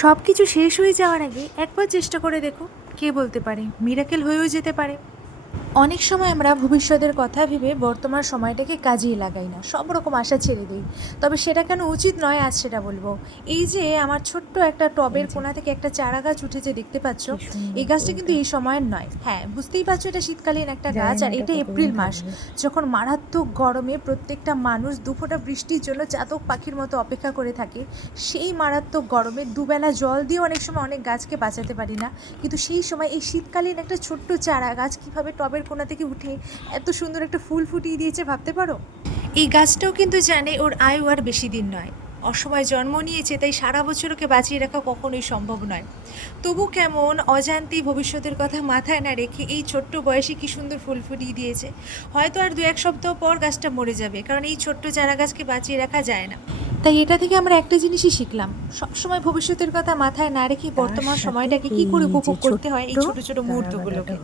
সব কিছু শেষ হয়ে যাওয়ার আগে একবার চেষ্টা করে দেখো, কে বলতে পারে মিরাকেল হয়েও যেতে পারে। অনেক সময় আমরা ভবিষ্যতের কথা ভেবে বর্তমান সময়টাকে কাজেই লাগাই না, সব রকম আশা ছেড়ে দিই। তবে সেটা কেন উচিত নয় আজ সেটা বলবো। এই যে আমার ছোট্ট একটা এই টবের যে কোণা থেকে একটা চারা গাছ উঠেছে দেখতে পাচ্ছ, কি এই সুন্দর গাছটা কিন্তু ফুলটা। এই সময়ের নয়। হ্যাঁ, বুঝতেই পারছো এটা শীতকালীন একটা জানি গাছ, না আর এটা এটা কতদিন এপ্রিল মাস, থাকবে। যখন মারাত্মক গরমে প্রত্যেকটা মানুষ দুফোঁটা বৃষ্টির জন্য চাতক পাখির মতো অপেক্ষা করে থাকে। সেই মারাত্মক গরমে দুবেলা জল দিয়ে অনেক সময় অনেক গাছকে বাঁচাতে পারি না, কিন্তু সেই সময় এই শীতকালীন একটা ছোট্ট চারা গাছ কীভাবে টবের কোণা থেকে উঠে এত সুন্দর একটা ফুল ফুটিয়ে দিয়েছে ভাবতে পারো। এই গাছটাও কিন্তু জানে ওর আয়ু আর বেশি দিন নয়, অসময়ে জন্ম নিয়েছে, তাই সারা বছর ওকে বাঁচিয়ে রাখা কখনোই সম্ভব নয়। তবু কেমন অজান্তেই ভবিষ্যতের কথা মাথায় না রেখে এই ছোট্ট বয়সে কী সুন্দর ফুল ফুটিয়ে দিয়েছে। হয়তো আর 2-1 সপ্তাহ পর গাছটা মরে যাবে, কারণ এই ছোট্ট চারা গাছকে বাঁচিয়ে রাখা যায় না। তাই এটা থেকে আমরা একটা জিনিসই শিখলাম, সবসময় ভবিষ্যতের কথা মাথায় না রেখে তার বর্তমান সাথে সময়টাকে কী এই করে যে উপভোগ করতে হয় ছোট্ট এই ছোট ছোট মুহূর্তগুলোকে। চারাগাছাটা